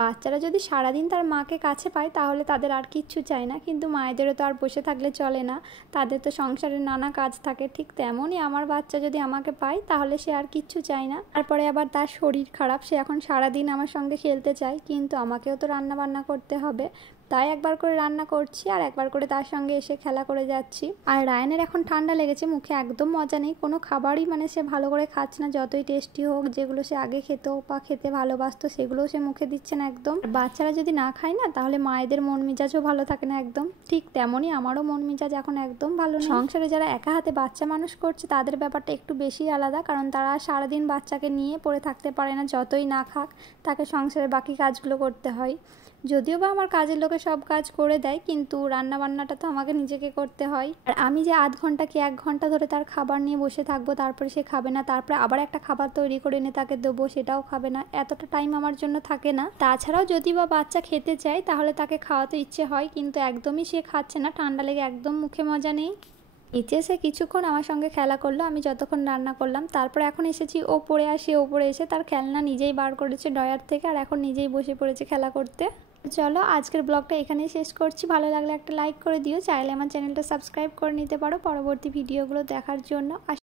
বাচ্চারা যদি সারাদিন তার মাকে কাছে পায় তাহলে তাদের আর কিচ্ছু চায় না, কিন্তু মায়েদেরও তো আর বসে থাকলে চলে না, তাদের তো সংসারের নানা কাজ থাকে। ঠিক তেমনই আমার বাচ্চা যদি আমাকে পায় তাহলে সে আর কিচ্ছু চায় না। তারপরে আবার তার শরীর খারাপ, সে এখন সারাদিন আমার সঙ্গে খেলতে চায়, কিন্তু আমাকেও তো রান্না বান্না করতে হবে, তাই একবার করে রান্না করছি আর একবার করে তার সঙ্গে এসে খেলা করে যাচ্ছি। আর রায়ানের এখন ঠান্ডা লেগেছে, মুখে একদম মজা নেই, কোনো খাবারই মানে সে ভালো করে খাচ্ছে না, যতই টেস্টি হোক, যেগুলো সে আগে খেত বা খেতে ভালোবাসতো সেগুলোও সে মুখে দিচ্ছে না একদম। বাচ্চারা যদি না খায় না তাহলে মায়েদের মন মেজাজও ভালো থাকে না একদম। ঠিক তেমনই আমারও মন মেজাজ এখন একদম ভালো নেই। সংসারে যারা একা হাতে বাচ্চা মানুষ করছে তাদের ব্যাপারটা একটু বেশি আলাদা, কারণ তারা সারাদিন বাচ্চাকে নিয়ে পড়ে থাকতে পারে না, যতই না খাক তাকে সংসারের বাকি কাজগুলো করতে হয়। যদিও বা আমার কাজের লোকে সব কাজ করে দেয়, কিন্তু রান্না বান্নাটা তো আমাকে নিজেকে করতে হয়। আর আমি যে আধ ঘন্টা কি 1 ঘন্টা ধরে তার খাবার নিয়ে বসে থাকবো, তারপরে সে খাবে না, তারপরে আবার একটা খাবার তৈরি করে এনে তাকে দেবো, সেটাও খাবে না, এতটা টাইম আমার জন্য থাকে না। তাছাড়াও যদি বা বাচ্চা খেতে চায় তাহলে তাকে খাওয়াতে ইচ্ছে হয়, কিন্তু একদমই সে খাচ্ছে না, ঠান্ডা লেগে একদম মুখে মজা নেই। নিচে এসে কিছুক্ষণ আমার সঙ্গে খেলা করলো আমি যতক্ষণ রান্না করলাম, তারপর এখন এসেছি ওপরে, আসি ওপরে এসে তার খেলনা নিজেই বার করেছে ড্রয়ার থেকে, আর এখন নিজেই বসে পড়েছে খেলা করতে। চলো আজকের ব্লগটা এখানেই শেষ করছি, ভালো লাগলে একটা লাইক করে দিও, চাইলে আমার চ্যানেলটা সাবস্ক্রাইব করে নিতে পারো পরবর্তী ভিডিওগুলো দেখার জন্য।